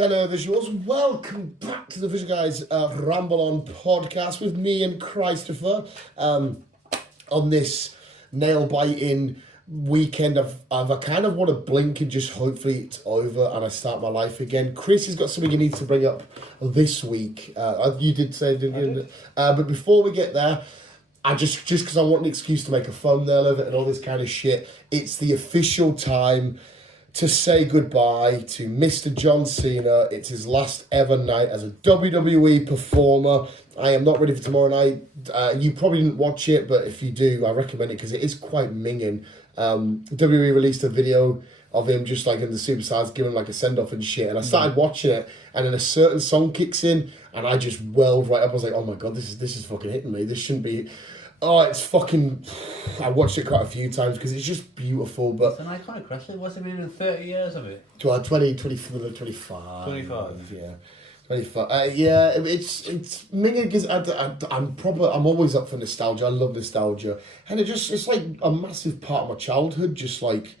hello, visuals. Welcome back to the Visual Guyz Ramble On podcast with me and Christopher. On this nail-biting weekend, I kind of want to blink and just hopefully it's over and I start my life again. Chris has got something he needs to bring up this week. You did say, didn't you? But before we get there, I just because I want an excuse to make a thumbnail of it and all this kind of shit, it's the official time to say goodbye to Mr. John Cena. It's his last ever night as a WWE performer. I am not ready for tomorrow night. You probably didn't watch it, but if you do, I recommend it because it is quite minging. WWE released a video of him just like in the Superstars giving like a send-off and shit, and I started watching it, and then a certain song kicks in, and I just welled right up. I was like, oh my god, this is fucking hitting me. This shouldn't be... Oh, it's fucking... I watched it quite a few times because it's just beautiful, but... It's an iconic wrestler. What's it been in 30 years of it? 25. 25? Yeah. 25. Yeah, it's minging because I'm always up for nostalgia. I love nostalgia. And it's like a massive part of my childhood, just like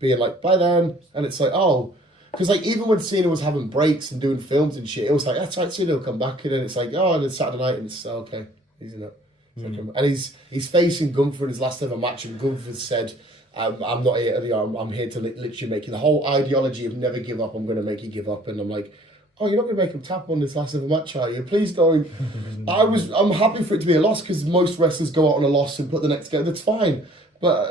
being like, bye then. And it's like, oh... Because like even when Cena was having breaks and doing films and shit, it was like, that's right, Cena will come back. And then it's like, oh, and it's Saturday night and it's, okay, he's in it. And he's facing Gunther in his last ever match, and Gunther said, I'm not here, I'm here to literally make you. The whole ideology of never give up, I'm going to make you give up. And I'm like, oh, you're not going to make him tap on this last ever match, are you? Please don't. I'm happy for it to be a loss because most wrestlers go out on a loss and put the next go. That's fine. But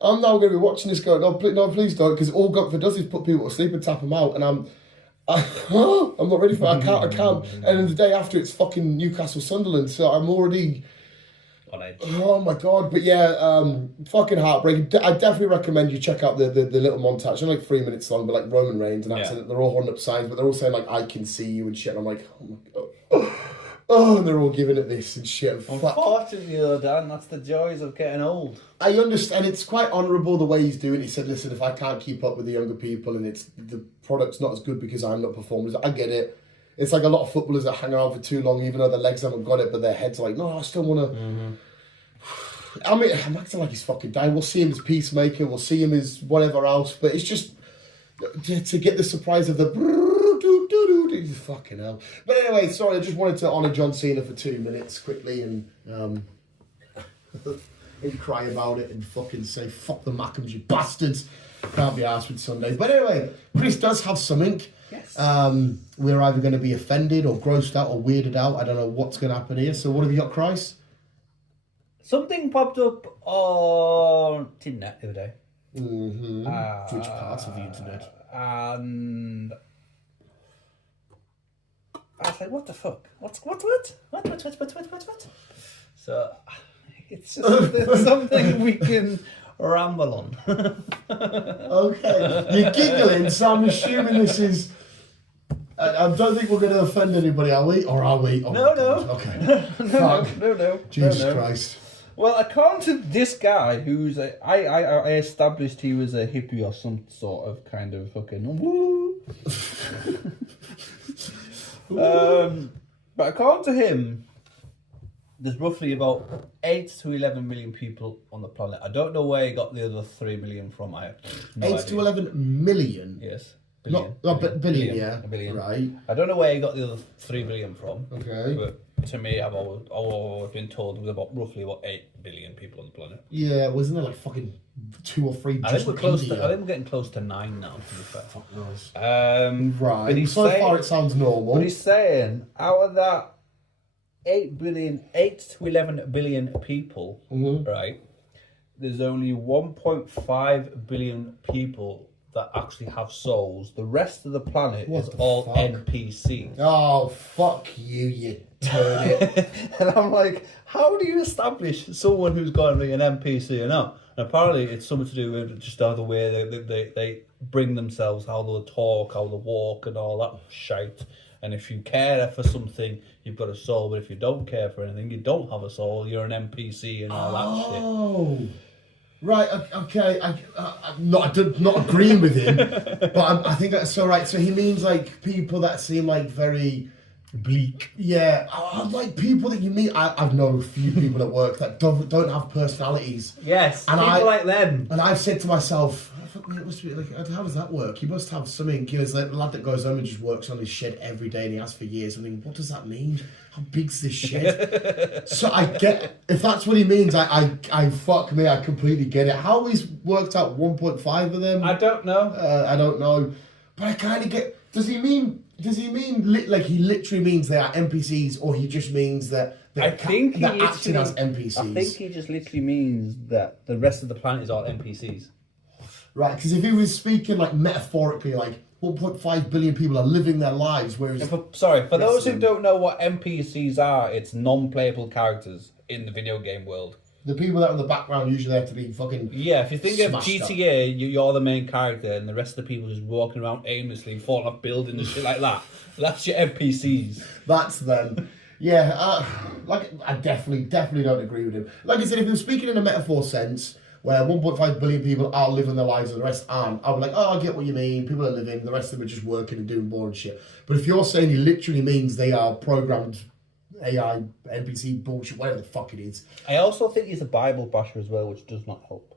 I'm now going to be watching this going, no, please don't, because all Gunther does is put people to sleep and tap them out, and I'm not ready for it. I can't. And then the day after, it's fucking Newcastle Sunderland, so I'm already... on edge. Oh my god, but yeah, fucking heartbreaking. I definitely recommend you check out the little montage. They're like 3 minutes long, but like Roman Reigns and Accident, they're all holding up signs, but they're all saying like, I can see you and shit. And I'm like, oh my god. Oh, and they're all giving it this and shit. Unfortunately, though, Dan, that's the joys of getting old. I understand. It's quite honourable the way he's doing it. He said, listen, if I can't keep up with the younger people and the product's not as good because I'm not performing, I get it. It's like a lot of footballers that hang around for too long, even though their legs haven't got it, but their heads are like, no, I still want to... I mean, I'm acting like he's fucking dying. We'll see him as Peacemaker, we'll see him as whatever else, but it's just to get the surprise of the fucking hell. But anyway, sorry, I just wanted to honour John Cena for 2 minutes quickly and cry about it and fucking say, fuck the Mackhams, you bastards. Can't be arsed with Sunday. But anyway, Chris does have something. Yes. We're either going to be offended or grossed out or weirded out. I don't know what's going to happen here. So what have you got, Chris? Something popped up on internet the other day. Which parts of the internet? And I was like, what the fuck? What? So it's just something we can ramble on. Okay. You're giggling, so I'm assuming this is... I don't think we're going to offend anybody, are we? Or are we? Oh, no. Okay. No. Jesus Christ. Well, according to this guy, who's I established he was a hippie or some sort of kind of fucking woo. But according to him, there's roughly about 8 to 11 million people on the planet. I don't know where he got the other 3 million from. I have no 8 idea. to 11 million? Yes. Billion, yeah. A billion. Right. I don't know where he got the other 3 billion from. Okay. But to me, I've always been told there was roughly 8 billion people on the planet. Yeah, wasn't there like fucking 2 or 3? I think we're getting close to 9 now, to be fair. Fuck knows. Right. But so far it sounds normal. But he's saying, out of that 8 to 11 billion people, right, there's only 1.5 billion people that actually have souls. The rest of the planet is all NPCs. Oh, fuck you turd. And I'm like, how do you establish someone who's going to be an NPC or not? And apparently it's something to do with just how the way they bring themselves, how they'll talk, how they walk and all that shite. And if you care for something, you've got a soul. But if you don't care for anything, you don't have a soul. You're an NPC and all that shit. Oh. Right, okay, I'm not agreeing with him, but I think that's so right. So he means like people that seem like very bleak. Yeah, like people that you meet. I've known a few people at work that don't have personalities. Yes, and people like them. And I've said to myself, fuck me, it must be like, how does that work? He must have something, you know, it's like the lad that goes home and just works on his shed every day and he has for years. I mean, what does that mean? How big's this shed? So I get, if that's what he means, I fuck me, I completely get it. How he's worked out 1.5 of them? I don't know. I don't know. But I kind of get, does he mean like he literally means they are NPCs, or he just means that they're acting as NPCs? I think he just literally means that the rest of the planet is all NPCs. Right, because if he was speaking like metaphorically, like 1.5 billion people are living their lives, whereas... For those who don't know what NPCs are, it's non-playable characters in the video game world. The people that are in the background usually have to be fucking... Yeah, if you think of GTA, you're the main character, and the rest of the people just walking around aimlessly, falling off buildings and shit like that. That's your NPCs. That's them. Yeah, I definitely don't agree with him. Like I said, if he was speaking in a metaphor sense, where 1.5 billion people are living their lives and the rest aren't, I would be like, oh, I get what you mean. People are living, the rest of them are just working and doing boring shit. But if you're saying he literally means they are programmed AI, NPC bullshit, whatever the fuck it is. I also think he's a Bible basher as well, which does not help.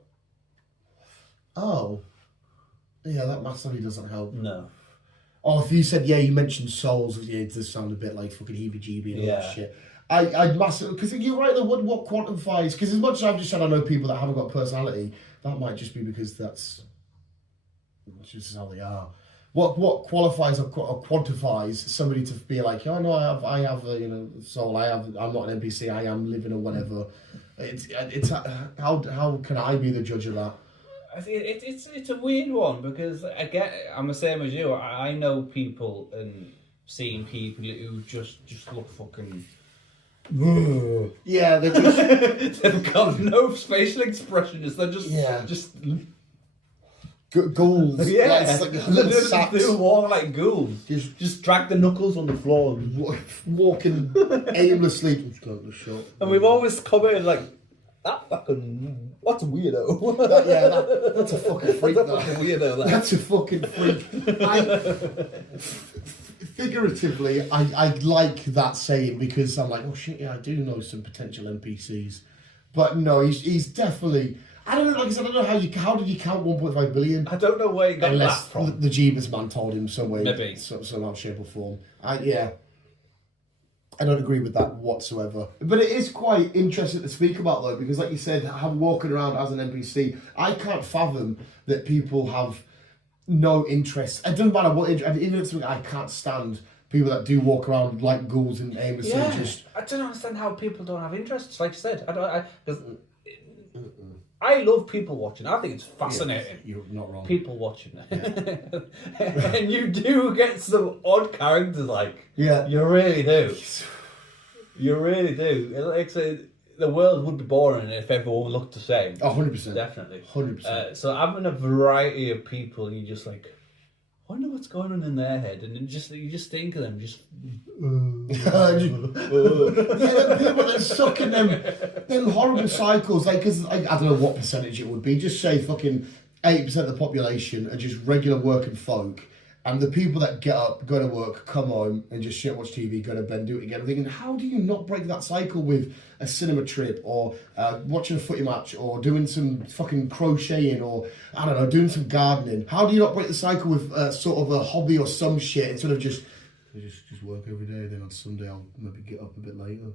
Oh. Yeah, that massively doesn't help. No. Oh, if you said, you mentioned souls, yeah, it does sound a bit like fucking heebie-jeebie and all that shit. I'd massively, because you're right, what quantifies, because as much as I've just said I know people that haven't got personality, that might just be because that's just how they are. What qualifies or quantifies somebody to be like, oh no, I have a soul. I'm not an NPC. I am living or whatever. It's how can I be the judge of that? It's a weird one because I'm the same as you. I know people and seeing people who just look fucking. Yeah, they're just they've got no facial expressions. They're just. Ghouls. Yeah, it's like little sacks. They walk like ghouls. Just drag the knuckles on the floor. Walking aimlessly. And we've always commented like, that fucking, what's a weirdo? That's a fucking freak. That's a fucking weirdo. That's a fucking freak. Figuratively, I like that saying because I'm like, oh shit, yeah, I do know some potential NPCs. But no, he's definitely... I don't know, like I said, I don't know how did you count 1.5 billion? I don't know where he got that from. The Jeebus man told him some way. Maybe. Somehow, shape or form. I don't agree with that whatsoever. But it is quite interesting to speak about though, because like you said, I'm walking around as an NPC. I can't fathom that people have no interest. It doesn't matter what interest, even if it's something I can't stand, people that do walk around like ghouls and aimlessly I don't understand how people don't have interests, like you said. I love people watching. I think it's fascinating. Yeah, you're not wrong. People watching it. And you do get some odd characters, like. Yeah. You really do. You really do. Like I said, the world would be boring if everyone looked the same. 100%. Definitely. 100%. So having a variety of people, you just like, I wonder what's going on in their head, and you just think of them, just. Yeah, people that suck in them horrible cycles, like, because I don't know what percentage it would be. Just say fucking 80% of the population are just regular working folk, and the people that get up, go to work, come home, and just shit, watch TV, go to bed, do it again. I'm thinking, how do you not break that cycle with a cinema trip, or watching a footy match, or doing some fucking crocheting, or I don't know, doing some gardening? How do you not break the cycle with sort of a hobby or some shit instead of just work every day? Then on Sunday I'll maybe get up a bit later.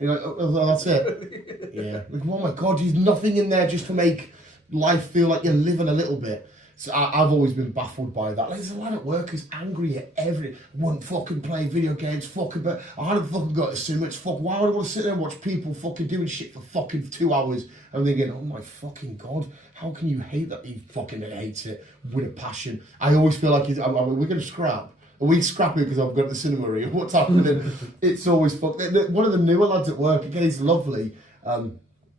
You're like, oh, that's it. Yeah. Like, oh my god, there's nothing in there just to make life feel like you're living a little bit. So I've always been baffled by that. Like, there's a lot of workers angry at everything. Won't fucking play video games, fucking, but I haven't fucking got to cinema. It's fuck. Why would I want to sit there and watch people fucking doing shit for fucking 2 hours? And thinking, oh my fucking god, how can you hate that? He fucking hates it with a passion. I always feel like we're going to scrap. Are we scrapping because I've got the cinema or what's happening? It's always fucked. One of the newer lads at work, again, he's lovely.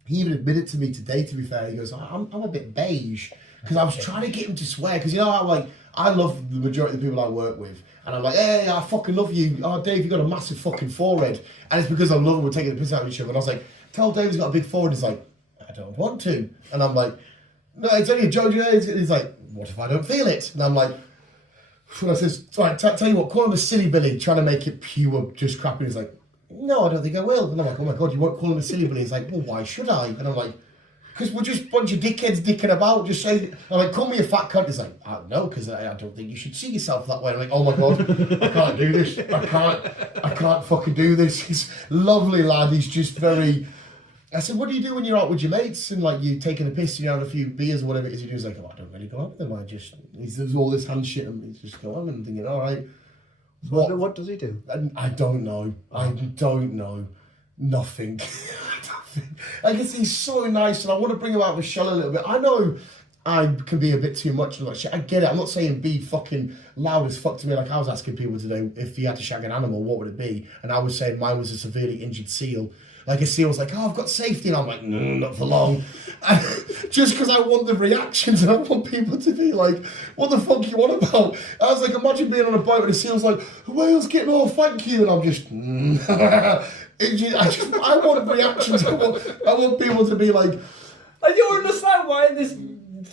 He even admitted to me today, to be fair, he goes, I'm a bit beige. Because I was trying to get him to swear. Because, you know, I love the majority of the people I work with. And I'm like, hey, I fucking love you. Oh, Dave, you got a massive fucking forehead. And it's because I love him. We're taking the piss out of each other. And I was like, tell Dave he's got a big forehead. He's like, I don't want to. And I'm like, no, it's only a joke. He's like, what if I don't feel it? And I'm like, and I says, all right, tell you what, call him a silly Billy, trying to make it pure, just crap. And he's like, no, I don't think I will. And I'm like, oh my God, you won't call him a silly Billy. He's like, well, why should I? And I'm like, Because we're just a bunch of dickheads dicking about, just saying, I'm like, call me a fat cunt. He's like, I don't know, because I don't think you should see yourself that way. I'm like, oh my God, I can't do this. I can't fucking do this. He's a lovely lad. He's just very... I said, what do you do when you're out with your mates and like you're taking a piss and you're having a few beers or whatever it is you do? He's like, oh, I don't really go out with them. There's all this hand shit and he's just going and thinking, all right. What does he do? I don't know. I don't know. Nothing. I guess he's so nice and I want to bring him out of his shell a little bit. I know I can be a bit too much and like shit. I get it. I'm not saying be fucking loud as fuck to me. Like I was asking people today if you had to shag an animal, what would it be? And I was saying mine was a severely injured seal. Like a seal was like, oh, I've got safety. And I'm like, no, not for long. Just because I want the reactions and I want people to be like, what the fuck you on about? I was like, imagine being on a boat and a seal's like, the whale's getting all thank you. And I'm just, I want reactions. I want people to be like. And you understand why this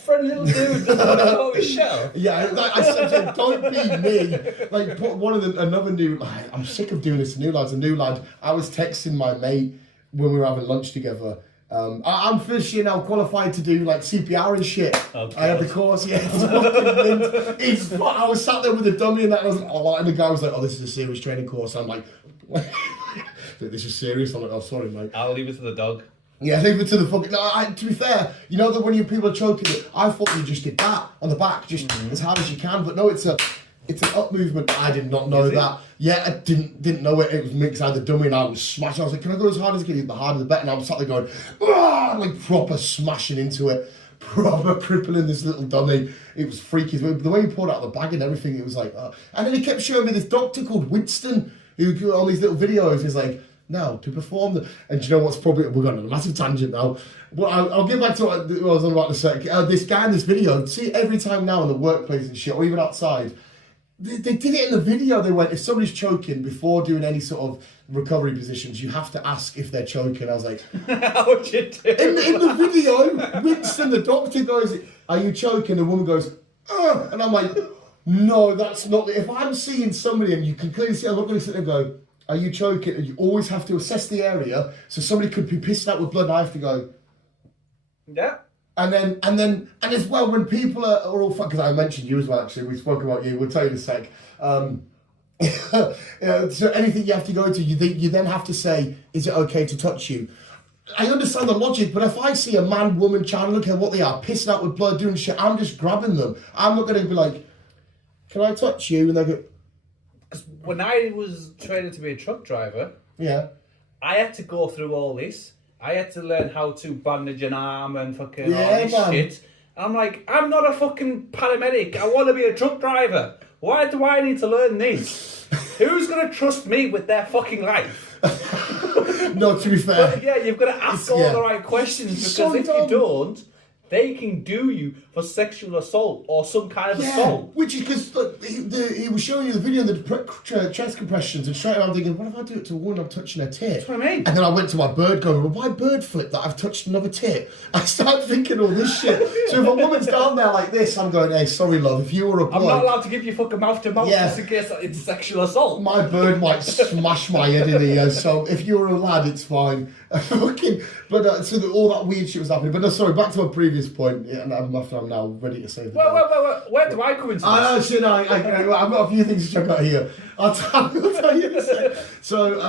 friendly little dude doesn't want to go his shell? Yeah, I said, don't be me. Like, put another new. I'm sick of doing this to new lads. A new lad. I was texting my mate when we were having lunch together. I'm officially now qualified to do like CPR and shit. I had the course. Yeah, I was sat there with a dummy and that. And I was like, oh, and the guy was like, oh, this is a serious training course. I'm like, this is serious. I'm like, oh, sorry, mate. I'll leave it to the dog. Yeah, leave it to the fucking... No, to be fair, you know that when people are choking it, I thought you just did that on the back, just as hard as you can. But no, it's an up movement. I did not know that. Yeah, I didn't know it. It was mixed. I had the dummy and I was smashing. I was like, can I go as hard as I can? The harder the better. And I was sat there going, ah, like proper smashing into it. Proper crippling this little dummy. It was freaky. The way he pulled out the bag and everything, it was like... And then he kept showing me this doctor called Winston, who on these little videos is like... Now, to perform the... And do you know what's probably... We're going on a massive tangent now. But I'll get back to what I was on about in a sec. This guy in this video, see every time now in the workplace and shit, or even outside, they did it in the video. They went, if somebody's choking, before doing any sort of recovery positions, you have to ask if they're choking. I was like... How would you do in the video, Winston, the doctor, goes, are you choking? The woman goes, and I'm like, no, that's not... If I'm seeing somebody and you can clearly see, I'm not going to sit there and go... Are you choking? And you always have to assess the area. So somebody could be pissed out with blood and I have to go. Yeah. And as well, when people are all fucked, because I mentioned you as well, actually, we spoke about you, we'll tell you in a sec. So anything you have to go to, you then have to say, is it okay to touch you? I understand the logic, but if I see a man, woman, child, look at what they are, pissing out with blood, doing shit, I'm just grabbing them. I'm not going to be like, can I touch you? And they go, because when I was training to be a truck driver, I had to go through all this. I had to learn how to bandage an arm and fucking all this shit. And I'm like, I'm not a fucking paramedic. I want to be a truck driver. Why do I need to learn this? Who's going to trust me with their fucking life? No, to be fair. But yeah, you've got to ask all the right questions because so if you don't, they can do you for sexual assault or some kind of assault. Which is because he was showing you the video of the chest compressions, and straight away I'm thinking, what if I do it to a woman I'm touching her tit? That's what I mean. And then I went to my bird going, well, why bird flip that I've touched another tit? I start thinking all this shit. So if a woman's down there like this, I'm going, hey, sorry, love, if you were a bloke... I'm not allowed to give you fucking mouth to mouth just in case it's sexual assault. My bird might smash my head in here, so if you're a lad, it's fine. But so all that weird shit was happening. But no, sorry, back to my previous point. Yeah, and I'm now ready to save the day. Where do I come into this? I've got a few things to check out here. I'll tell you in a sec. So,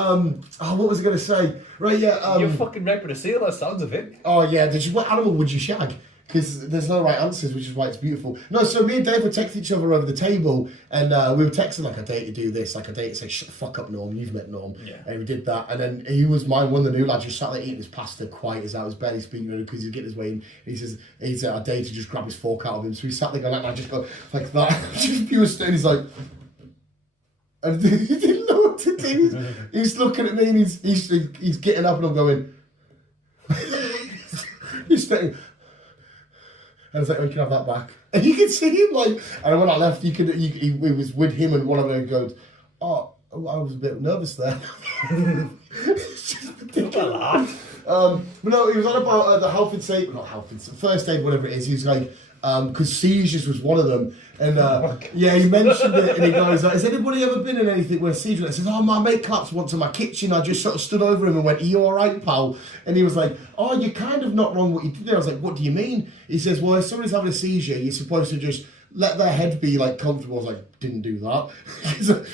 what was I going to say? Right, yeah. You're fucking red with a seal, that sounds of it. Oh, yeah. What animal would you shag? Because there's no right answers, which is why it's beautiful. No, so me and Dave would text each other over the table, and we were texting like, I date to do this, like I date to say, shut the fuck up, Norm, you've met Norm. Yeah. And we did that, and then he was one of the new lads, just sat there eating his pasta quiet as I was barely speaking to him because he's getting his way in. He says, I date to just grab his fork out of him. So he sat there going, and I just go like that, just pure stone. He's like, and he didn't know what to do. He's looking at me, and he's getting up, and I'm going, he's staying. And I was like, oh, you can have that back. And you could see him like, and when I left, he was with him and one of them goes, oh, I was a bit nervous there. It's just ridiculous. But no, he was on about the health and safety, not health and first aid, whatever it is. He's like, because seizures was one of them. And yeah, he mentioned it, and he goes, has anybody ever been in anything where a seizure? I says, oh, my mate collapsed once in my kitchen. I just sort of stood over him and went, are you all right, pal? And he was like, oh, you're kind of not wrong what you did there. I was like, what do you mean? He says, well, if somebody's having a seizure, you're supposed to just let their head be like comfortable. I was like, didn't do that.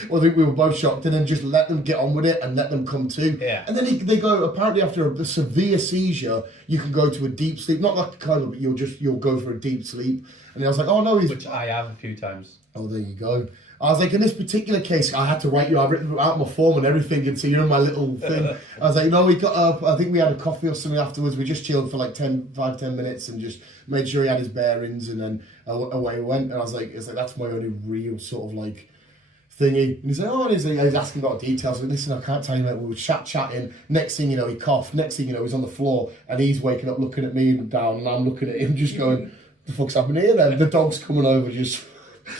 Well, I think we were both shocked, and then just let them get on with it and let them come to. Yeah. And then they go, apparently after a severe seizure, you can go to a deep sleep, not like a coma, but you'll go for a deep sleep. And I was like, oh no, which I have a few times. Oh, there you go. I was like, in this particular case, I had to write you. I've written out my form and everything, and so you're in my little thing. I was like, no, we got. I think we had a coffee or something afterwards. We just chilled for like 10 minutes and just made sure he had his bearings, and then away we went. And I was like, it's like that's my only real sort of like thingy. And he's like, oh, and he's asking about details. Like, listen, I can't tell you that. We were chatting. Next thing you know, he coughed. Next thing you know, he's on the floor, and he's waking up, looking at me down, and I'm looking at him, just going, the fuck's happening here? Then the dog's coming over, just.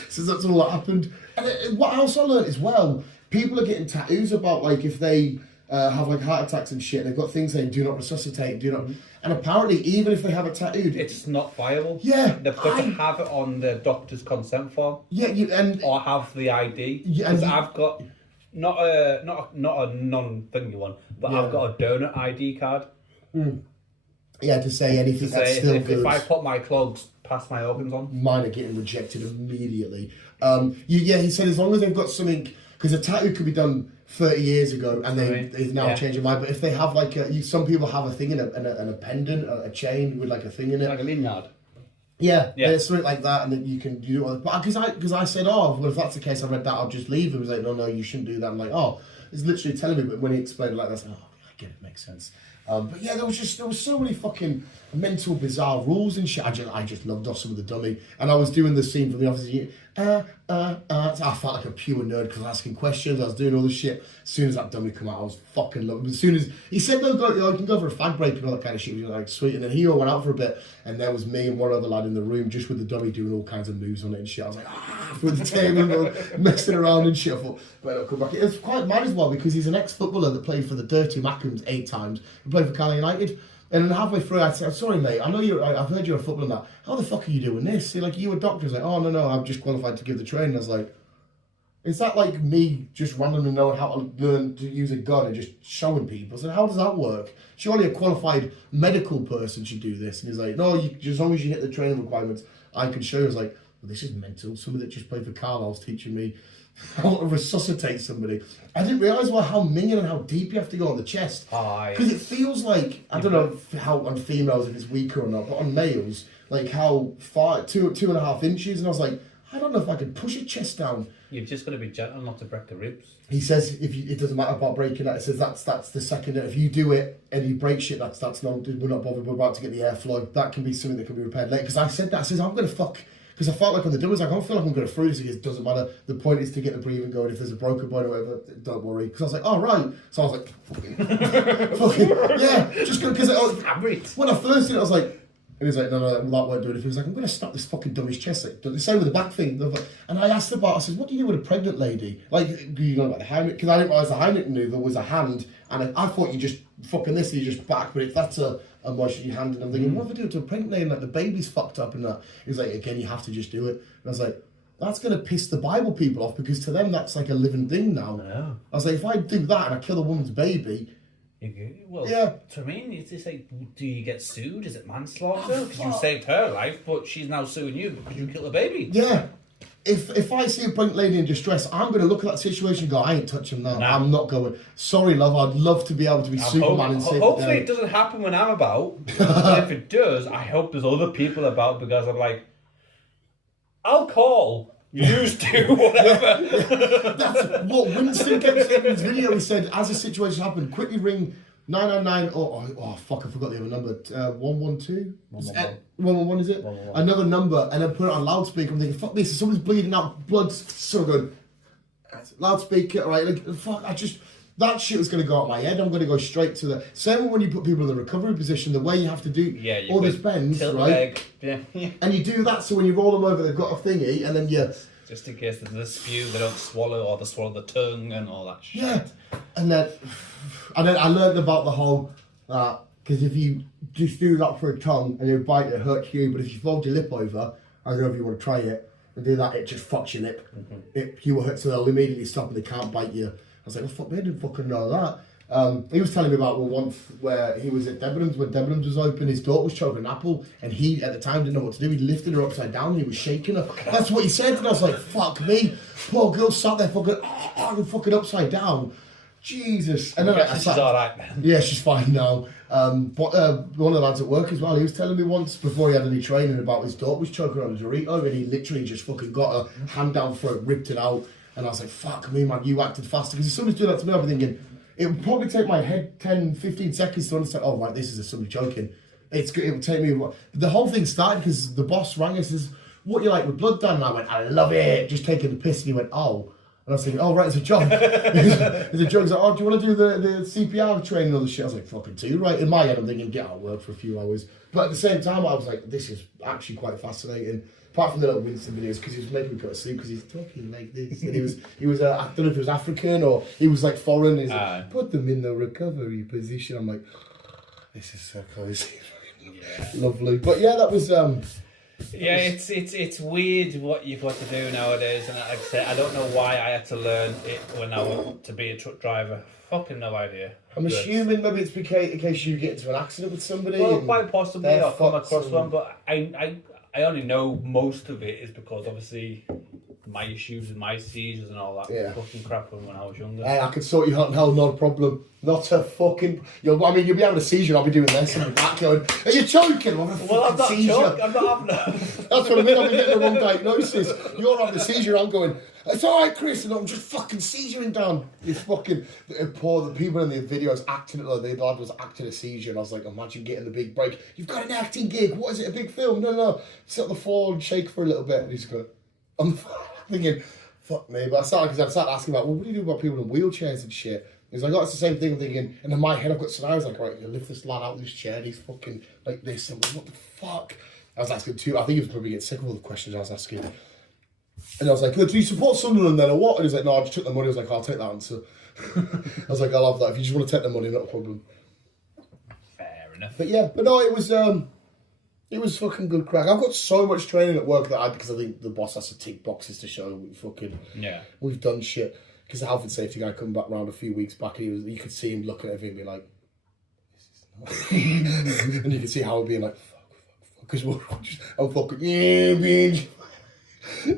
So that's all that happened. And what else I learned as well, people are getting tattoos about like if they have like heart attacks and shit, they've got things saying do not resuscitate, do not. And apparently, even if they have it tattooed, it's not viable. Yeah, they've got to have it on the doctor's consent form. Yeah, or have the ID. Yeah, because I've got not a non-thingy one, but I've got a donor ID card. Mm. Yeah, to say anything that's still good. If I put my clogs past my organs on, mine are getting rejected immediately. Yeah, he said as long as they've got something, because a tattoo could be done 30 years ago and they've now changed their mind. But if they have like some people have a thing in a pendant, a chain with like a thing in it, like a lanyard. Yeah, something like that, and then you can do it. But because I said, oh, well, if that's the case, I read that, I'll just leave. He was like, no, you shouldn't do that. I'm like, oh, it's literally telling me. But when he explained it like that, I was like, oh, I get it, makes sense. But yeah, there was so many fucking mental bizarre rules and shit. I just loved Awesome with the Dummy, and I was doing the scene from The Office. So I felt like a pure nerd because I was asking questions. I was doing all this shit. As soon as that dummy come out, I was fucking loving it. As soon as he said, "No, you can go for a fag break and all that kind of shit," we were like, sweet. And then he all went out for a bit, and there was me and one other lad in the room just with the dummy doing all kinds of moves on it and shit. I was like, with the table, messing around and shit. I thought, but I'll come back. It was quite mad as well because he's an ex-footballer that played for the Dirty Mackhams 8 times. He played for Carlisle United. And then halfway through, I said, sorry, mate, I know I've heard you're a footballer now. How the fuck are you doing this? See, like, you a doctor? He's like, oh, no, I'm just qualified to give the training. I was like, is that like me just randomly knowing how to learn to use a gun and just showing people? I said, how does that work? Surely a qualified medical person should do this. And he's like, no, as long as you hit the training requirements, I can show you. I was like, well, this is mental. Somebody that just played for Carlisle's teaching me how to resuscitate somebody. I didn't realise how minging and how deep you have to go on the chest. Because it feels like, I don't know how on females if it's weaker or not, but on males, like how far, 2.5 inches, and I was like, I don't know if I could push a chest down. You've just got to be gentle not to break the ribs. He says it doesn't matter about breaking that. It says that's the second. If you do it and you break shit, that's not. We're not bothered. We're about to get the airflow. That can be something that can be repaired later. Because I said that. I says I'm gonna fuck. Because I felt like on the dummies, I don't feel like I'm going to freeze. It doesn't matter. The point is to get the breathing going. If there's a broken bone or whatever, don't worry. Because I was like, oh, right. So I was like, fucking, yeah. Just because when I first did it, I was like, and he's like, no, that won't do it. He was like, I'm going to snap this fucking dummy's chest. Like, the same with the back thing. And I asked I said, what do you do with a pregnant lady? Like, you know about the Heimlich? Because I didn't realise the Heimlich maneuver was a hand. And I thought you just fucking this, you just back. But if that's a motion you hand, and I'm thinking, what if I do it to a pregnant lady and like the baby's fucked up and that? He's like, again, you have to just do it. And I was like, that's going to piss the Bible people off because to them that's like a living thing now. I was like, if I do that and I kill a woman's baby, well, yeah. To me, it's like, do you get sued? Is it manslaughter? Because you saved her life, but she's now suing you because you killed a baby. Yeah. If I see a pregnant lady in distress, I'm going to look at that situation and go, I ain't touching that. Nah. I'm not going. Sorry, love, I'd love to be able to be Superman and save hopefully it doesn't happen when I'm about. But if it does, I hope there's other people about because I'm like, I'll call. Used to, whatever. That's what Winston kept saying in his video. He said, as a situation happened, quickly ring 999 oh fuck, I forgot the other number. 112? 111 is it? 111. Another number, and then put it on loudspeaker. I'm thinking, fuck this, if someone's bleeding out, blood's so good. Loudspeaker, right? Like, fuck, that shit was going to go out my head. I'm going to go straight to the... Same when you put people in the recovery position, the way you have to do all these bends, right? Yeah. And you do that, so when you roll them over, they've got a thingy, and then you... Just in case there's a spew, they don't swallow, or they swallow the tongue and all that shit. Yeah. And then I learned about the whole... Because if you just do that for a tongue and you bite it, it hurts you. But if you fold your lip over, I don't know if you want to try it, and do that, it just fucks your lip. You will hurt, so they'll immediately stop and they can't bite you. I was like, well, fuck me, I didn't fucking know that. He was telling me about once where he was at Debenhams, when Debenhams was open, his daughter was choking an apple, and he, at the time, didn't know what to do. He lifted her upside down and he was shaking her. That's what he said, and I was like, fuck me. Poor girl sat there fucking upside down. Jesus. And then she's alright, man. Yeah, she's fine now. But one of the lads at work as well, he was telling me once before he had any training about his daughter was choking on a Dorito, and he literally just fucking got her hand down throat, ripped it out, and I was like, fuck me, man, you acted faster. Because if somebody's doing that to me, I'll be thinking, it would probably take my head 10, 15 seconds to understand, oh, right, this is somebody choking. It would take me... The whole thing started because the boss rang us and says, what you like with blood, Dan? And I went, I love it. Just taking the piss. And he went, oh. And I was thinking, oh, right, it's a job. It's a job. He's like, oh, do you want to do the CPR training and all this shit? I was like, fucking too, right? In my head, I'm thinking, get out of work for a few hours. But at the same time, I was like, this is actually quite fascinating. Apart from the little Winston videos, because he was making me go to sleep because he's talking like this. And he was I don't know if he was African or he was like foreign. He's like, put them in the recovery position. I'm like, this is so cozy. Yeah. Lovely. But yeah, that was... Yeah, it's weird what you've got to do nowadays, and like I said, I don't know why I had to learn it when I was to be a truck driver. Fucking no idea. I'm assuming maybe it's in case you get into an accident with somebody. Well, quite possibly I'll come across one, but I only know most of it is because obviously my issues and my seizures and all that fucking crap when I was younger. Hey, I could sort you out in hell, not a problem. Not a fucking... you'll be having a seizure, I'll be doing this and back going, are you choking? I'm having I'm not choking, I'm not having a... That's what I mean, I'll be getting the wrong diagnosis. You're having a seizure, I'm going, it's alright, Chris, and I'm just fucking seizuring down. It's fucking... the people in the videos acting it like the lad was acting a seizure, and I was like, imagine getting the big break. You've got an acting gig, what is it, a big film? No. Sit on the floor and shake for a little bit. And he's going, I'm thinking, fuck me. But I started asking about, well, what do you do about people in wheelchairs and shit? He's like, oh, it's the same thing. I'm thinking, and in my head, I've got scenarios like, right, you lift this lad out of this chair, and he's fucking like this. I'm like, what the fuck? I was asking too. I think he was probably getting sick of all the questions I was asking. And I was like, do you support Sunderland then, or what? And he's like, no, I just took the money. I was like, I'll take that answer. I was like, I'll have that. If you just want to take the money, not a problem. Fair enough. But yeah, but no, it was fucking good crack. I've got so much training at work because I think the boss has to tick boxes to show we've done shit. Because the health and safety guy come back round a few weeks back, and you could see him looking at everything and be like, this is not... and you could see how he'd be like, fuck, because I'm fucking, yeah, bitch.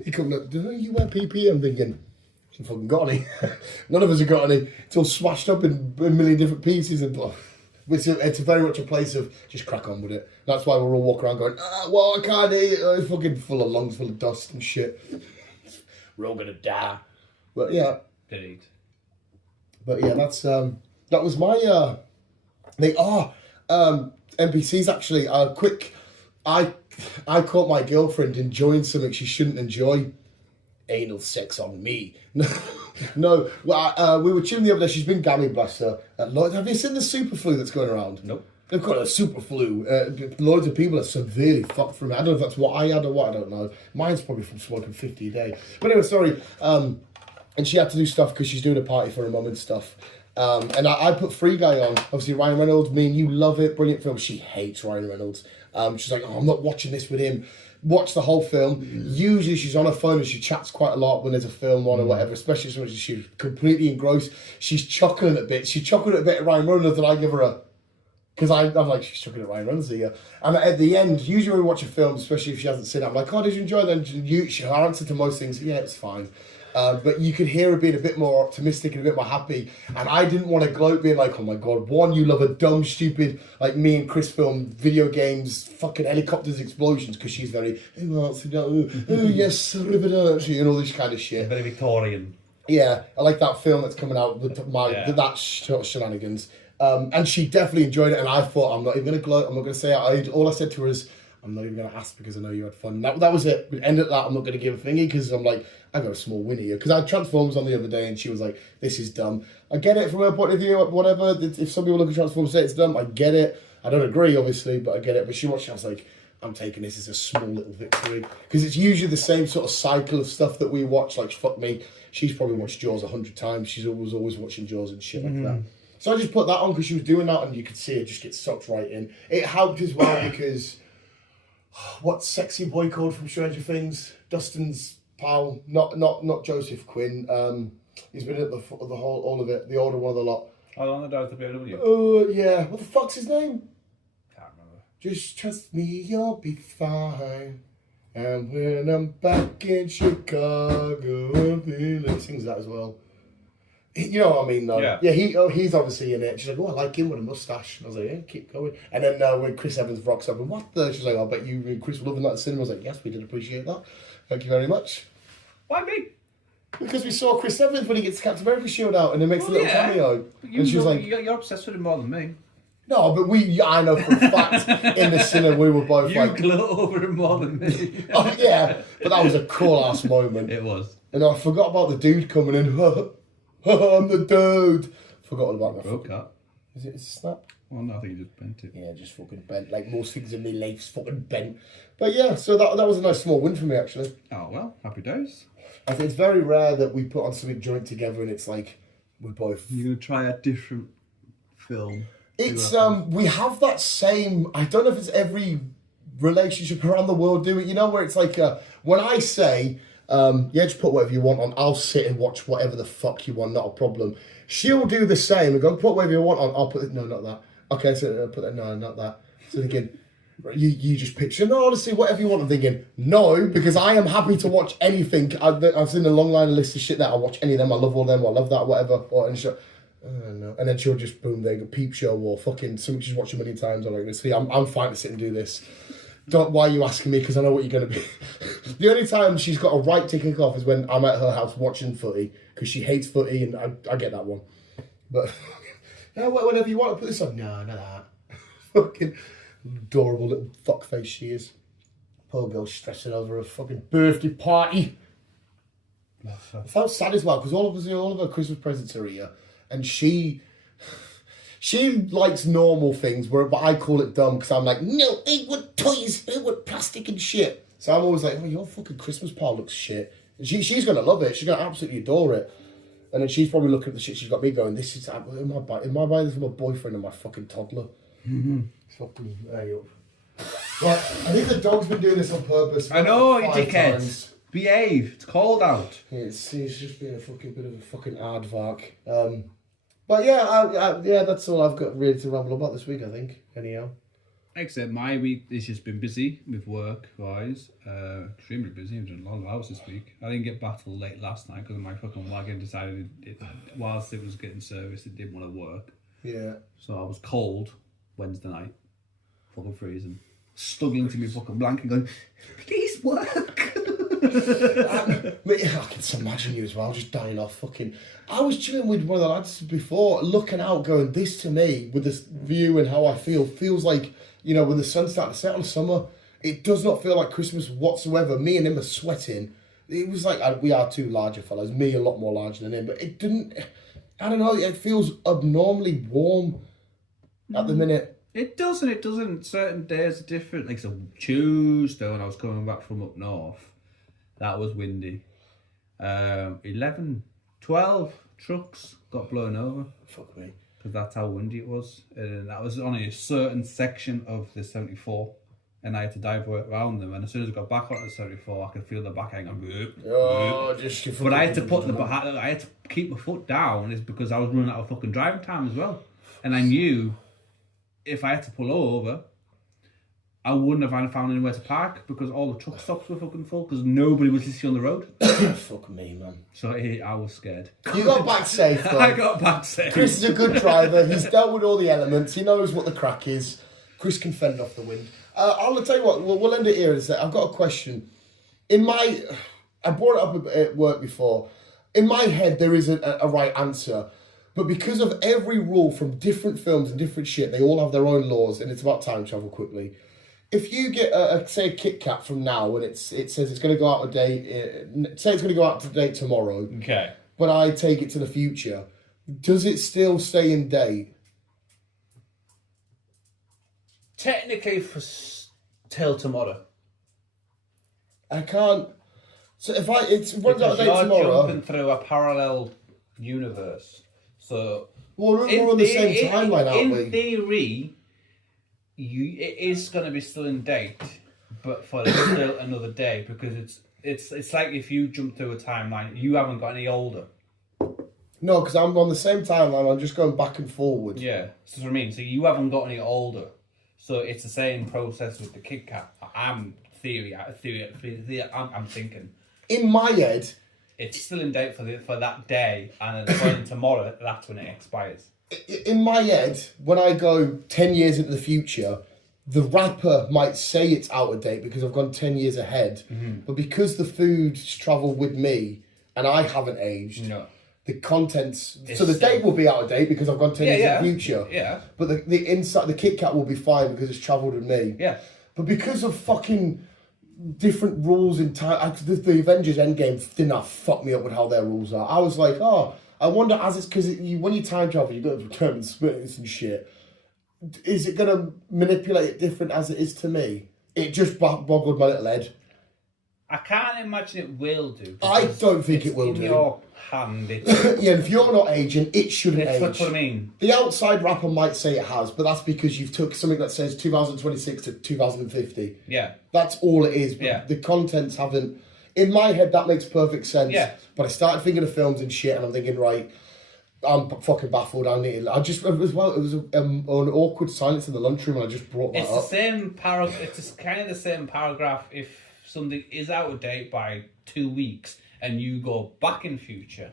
He come up, do you wear PP? I'm thinking, I fucking got any. None of us have got any. It's all smashed up in a million different pieces, and it's very much a place of just crack on with it. That's why we're all walking around going, well, I can't eat. It's fucking full of lungs, full of dust and shit. We're all gonna die. But yeah. Indeed. But yeah, that was my they are NPCs actually. I caught my girlfriend enjoying something she shouldn't enjoy. Anal sex on me. No. Well, we were chilling the other day. She's been gamming, bless her. Have you seen the super flu that's going around? Nope. They've got a super flu. Loads of people are severely fucked from it. I don't know if that's what I had or what, I don't know. Mine's probably from smoking 50 a day. But anyway, sorry. And she had to do stuff because she's doing a party for her mum and stuff. And I put Free Guy on. Obviously, Ryan Reynolds, me and you love it. Brilliant film. She hates Ryan Reynolds. She's like, oh, I'm not watching this with him. Watch the whole film. Usually she's on her phone and she chats quite a lot when there's a film on or whatever, especially when she's completely engrossed. She's chuckling a bit. She's chuckling a bit at Ryan Reynolds and I give her a... Because I'm like, she's chuckling at Ryan Reynolds here. And at the end, usually when we watch a film, especially if she hasn't seen it, I'm like, oh, did you enjoy that? Her answer to most things, yeah, it's fine. But you could hear her being a bit more optimistic and a bit more happy. And I didn't want to gloat being like, oh my God, one, you love a dumb, stupid, like me and Chris film, video games, fucking helicopters, explosions, because she's very, yes, arrivederci, and all this kind of shit. Very Victorian. Yeah, I like that film that's coming out with that shenanigans. And she definitely enjoyed it. And I thought, I'm not even going to gloat, I'm not going to say it. All I said to her is, I'm not even going to ask because I know you had fun. That was it. We ended that. I'm not going to give a thingy because I'm like, I got a small win here. Because I had Transformers on the other day and she was like, this is dumb. I get it from her point of view, whatever. If some people look at Transformers and say it's dumb, I get it. I don't agree, obviously, but I get it. But she watched it, I was like, I'm taking this as a small little victory. Because it's usually the same sort of cycle of stuff that we watch. Like, fuck me, she's probably watched Jaws 100 times. She's always watching Jaws and shit like that. So I just put that on because she was doing that and you could see it just get sucked right in. It helped as well because what's sexy boy called from Stranger Things? Dustin's pal, not Joseph Quinn. He's been at the whole all of it, the older one of the lot. Oh, the one that drives the BMW. Yeah. What the fuck's his name? Can't remember. Just trust me, you'll be fine. And when I'm back in Chicago, he sings that as well. You know what I mean, though? Yeah. He's obviously in it. She's like, oh, I like him with a mustache. And I was like, yeah, keep going. And then when Chris Evans rocks up, and what the? She's like, I bet you and Chris were loving that at the cinema. I was like, yes, we did appreciate that. Thank you very much. Why me? Because we saw Chris Evans when he gets Captain America shield out and he makes a little cameo. And she was like, you're obsessed with him more than me. No, but I know for a fact in the cinema we were both you gloat over him more than me. Oh, yeah, but that was a cool ass moment. It was. And I forgot about the dude coming in. I'm the dude. Forgot all about that. Broke that. Is it a snap? Well, no, I think you just bent it. Yeah, just fucking bent. Like most things in my life's fucking bent. But yeah, so that was a nice small win for me actually. Oh well, happy days. I think it's very rare that we put on something joint together and it's like we're both. You're gonna try a different film. It's we have that same. I don't know if it's every relationship around the world do it. You know where it's like when I say. Just put whatever you want on. I'll sit and watch whatever the fuck you want, not a problem. She'll do the same and go, put whatever you want on. I'll put it, no, not that. Okay, so put that, no, not that. So thinking, you just picture, no, honestly, whatever you want. I'm thinking, no, because I am happy to watch anything. I've seen a long line of list of shit that I'll watch any of them. I love all them. I love that, whatever. Or any show. No. And then she'll just, boom, there you go, Peep Show or fucking something she's watched a million times or like this. See, I'm fine to sit and do this. Why are you asking me? Because I know what you're going to be. The only time she's got a right to kick off is when I'm at her house watching footy, because she hates footy, and I get that one. But, whatever you want to put this on. No, not that. Fucking adorable little fuckface she is. Poor girl stressing over a fucking birthday party. I felt sad as well, because all of her Christmas presents are here, and she likes normal things, but I call it dumb because I'm like, no, it would toys, it would plastic and shit. So I'm always like, oh, your fucking Christmas pile looks shit. And she's going to love it. She's going to absolutely adore it. And then she's probably looking at the shit she's got me going, this is, am I buying this for my boyfriend and my fucking toddler? Mm-hmm. Fucking, Right, I think the dog's been doing this on purpose. I know, you dickheads. Behave. It's cold out. It's just been a fucking bit of a fucking aardvark. But yeah, that's all I've got really to ramble about this week, I think. Anyhow. Like I said, my week has just been busy with work-wise. Extremely busy. I've done a lot of hours this week. I didn't get back till late last night because my fucking wagon decided, whilst it was getting serviced, it didn't want to work. Yeah. So I was cold Wednesday night. Fucking freezing. Struggling to me fucking blanket going, please work. I can just imagine you as well, just dying off fucking. I was chilling with one of the lads before, looking out, going, this to me, with this view and how I feel, feels like, when the sun's starting to set on summer, it does not feel like Christmas whatsoever. Me and him are sweating. It was like, we are two larger fellas, me a lot more larger than him, but it didn't, I don't know, it feels abnormally warm at the minute. It does and it doesn't. Certain days are different. Like, so Tuesday when I was coming back from up north, that was windy. 11, 12 trucks got blown over. Fuck me. Because that's how windy it was. And that was only a certain section of the 74. And I had to divert around them. And as soon as I got back onto the 74, I could feel the back hang on. But I had to I had to keep my foot down, is because I was running out of fucking driving time as well. And I knew if I had to pull over, I wouldn't have found anywhere to park because all the truck stops were fucking full because nobody was listening on the road. Fuck me, man. So I was scared. You got back safe, though. I got back safe. Chris is a good driver. He's dealt with all the elements. He knows what the crack is. Chris can fend off the wind. I'll tell you what, we'll end it here and say, I've got a question. I brought it up at work before. In my head, there isn't a right answer. But because of every rule from different films and different shit, they all have their own laws, and it's about time travel quickly. If you get say a Kit Kat from now, and it says it's going to go out a day, say it's going to go out to date tomorrow. Okay. But I take it to the future. Does it still stay in date? Technically, till tomorrow. I can't. So if it runs out of date tomorrow, you're jumping through a parallel universe. So Well, we're on the same timeline, aren't we? In theory, it is going to be still in date, but for still another day, because it's like if you jump through a timeline, you haven't got any older. No, because I'm on the same timeline. I'm just going back and forward. Yeah, that's what I mean. So you haven't got any older. So it's the same process with the Kit Kat. I'm thinking. In my head, it's still in date for that day, and then tomorrow, that's when it expires. In my head, when I go 10 years into the future, the rapper might say it's out of date because I've gone 10 years ahead. Mm-hmm. But because the food's travelled with me and I haven't aged, the contents... So the date will be out of date because I've gone 10 years in the future. Yeah. But the inside, the Kit Kat will be fine because it's travelled with me. Yeah. But because of fucking different rules in time... The Avengers Endgame didn't fuck me up with how their rules are. I was like, I wonder, as it's... Because when you time travel, you've got to determine spirits and shit. Is it going to manipulate it different as it is to me? It just boggled my little head. I can't imagine it will do. I don't think it will do. In your hand. Yeah, if you're not aging, it shouldn't age. That's what I mean. The outside rapper might say it has, but that's because you've took something that says 2026 to 2050. Yeah. That's all it is. But the contents haven't... In my head, that makes perfect sense. Yeah. But I started thinking of films and shit, and I'm thinking, right... I'm fucking baffled. I just as well. It was an awkward silence in the lunchroom, and I just brought that up. It's the same paragraph. It's kind of the same paragraph. If something is out of date by 2 weeks, and you go back in future,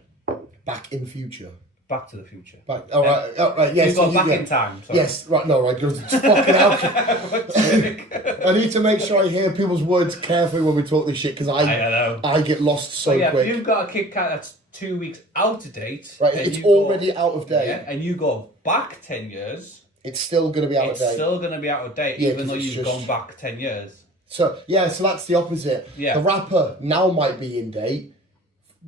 back in future, back to the future. Back. All right. Yes. You go back in time. Sorry. Yes. Right. No. Right. It's fucking out. I need to make sure I hear people's words carefully when we talk this shit because I get lost so quick. If you've got a Kit Kat that's 2 weeks out of date. Right, it's already out of date. Yeah, and you go back 10 years. It's still going to be out of date. It's still going to be out of date, even though you've gone back 10 years. So that's the opposite. Yeah. The rapper now might be in date.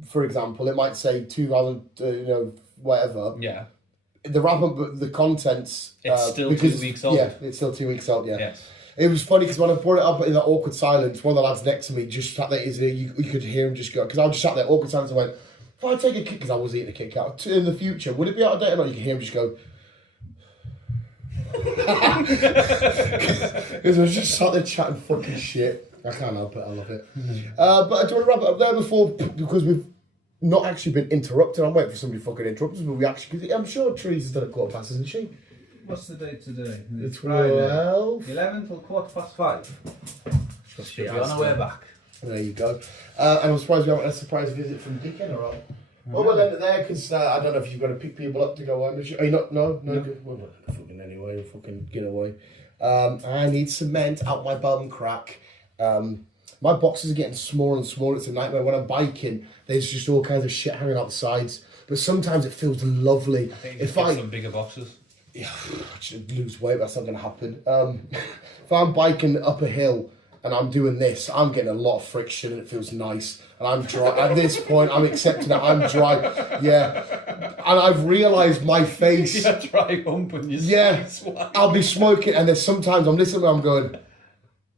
For example, it might say 2000, whatever. Yeah. The rapper, but the contents... It's still 2 weeks old. Yeah, it's still 2 weeks old, yeah. Yes. It was funny because when I brought it up in that awkward silence, one of the lads next to me just sat there, you could hear him just go... Because I just sat there, awkward silence, and went... If I take a Kit, because I was eating a Kit Kat in the future, would it be out of date or not? You can hear him just go. Because I was just sat there chatting fucking shit. I can't help it. I love it. But I do want to wrap it up there before because we've not actually been interrupted. I'm waiting for somebody to fucking interrupt us, but we actually. Cause I'm sure Teresa's done a quarter past, isn't she? What's the date today? It's 12. 11 till 5:15. Should be on our way back. There you go. And I'm surprised we haven't had a surprise visit from Dickon or not. Well, we'll end it there because I don't know if you've got to pick people up to go on. Are you not? No. Good. Well, fucking anyway, we'll fucking get away. I need cement out my bum crack. My boxes are getting smaller and smaller. It's a nightmare. When I'm biking, there's just all kinds of shit hanging out the sides. But sometimes it feels lovely. If I some bigger boxes. Yeah, I should lose weight. That's not going to happen. If I'm biking up a hill. And I'm doing this, I'm getting a lot of friction and it feels nice. And I'm dry. At this point, I'm accepting that I'm dry. Yeah. And I've realised my face. You're dry hump and I'll be smoking and there's sometimes I'm listening and I'm going,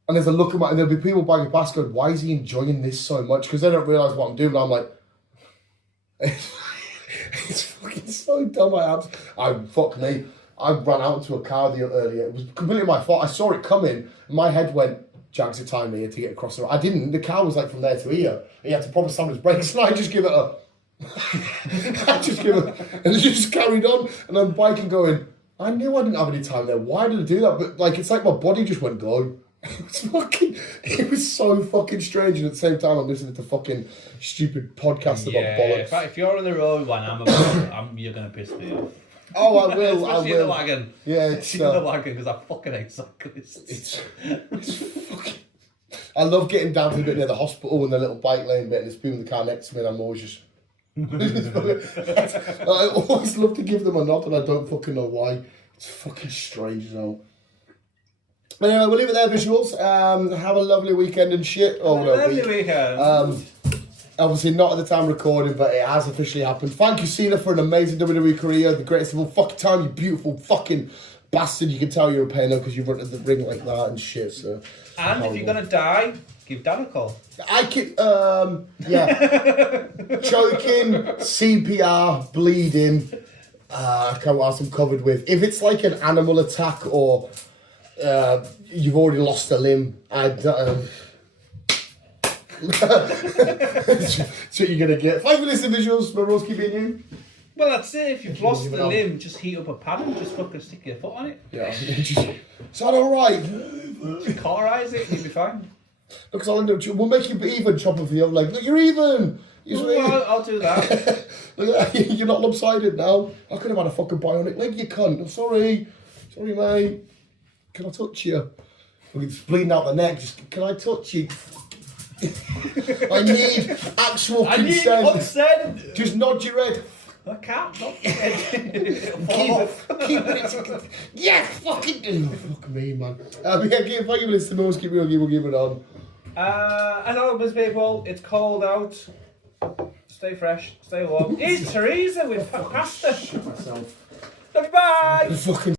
and there's a look at my, and there'll be people buying past going, why is he enjoying this so much? Because they don't realise what I'm doing. And I'm like, it's fucking so dumb. Fuck me. I ran out into a car earlier. It was completely my fault. I saw it coming. And my head went, Jags are time here to get across the road. I didn't. The car was like from there to here. He had to proper slam his brakes, and I just give it a. And it just carried on. And I'm biking, going. I knew I didn't have any time there. Why did I do that? But like, it's like my body just went go. It was so fucking strange. And at the same time, I'm listening to fucking stupid podcasts about bollocks. If you're on the road when you're gonna piss me off. Oh, I will. Especially in the wagon. Yeah, it's in the wagon because I fucking hate cyclists. It's fucking. I love getting down to the bit near the hospital and the little bike lane bit, and there's people in the car next to me, and I'm always just. I always love to give them a nod, and I don't fucking know why. It's fucking strange as hell. But anyway, we'll leave it there, visuals. Have a lovely weekend and shit. Lovely weekend. Obviously not at the time recording, but it has officially happened. Thank you, Cena, for an amazing WWE career. The greatest of all fucking time, you beautiful fucking bastard. You can tell you're a pain though because you run to the ring like that and shit. So. And if you're going to die, give Dan a call. I could, choking, CPR, bleeding. I can't what else I'm covered with. If it's like an animal attack or you've already lost a limb, that's what you're going to get. 5 minutes of visuals, my Rose keeping you. Well, I'd say if you've lost the limb, just heat up a pad and just fucking stick your foot on it. Yeah. Is that alright? Just cauterise it and you'll be fine. Look, I'll end up, we'll make you even, chopper for you. I'm like, look, you're even. Well, I'll do that. Look, you're not lopsided now. I could have had a fucking bionic leg, you cunt. I'm sorry. Sorry, mate. Can I touch you? Look, it's bleeding out the neck. Just, can I touch you? I need actual consent. I need consent. Just nod your head. I can't. Not Keep it. Yeah, fucking do. Fuck me, man. Yeah, give 5 minutes to most. We'll give it on. Hello, people. It's cold out. Stay fresh. Stay warm. Eat Teresa with pasta. Shit myself. Love you, bye. Fucking.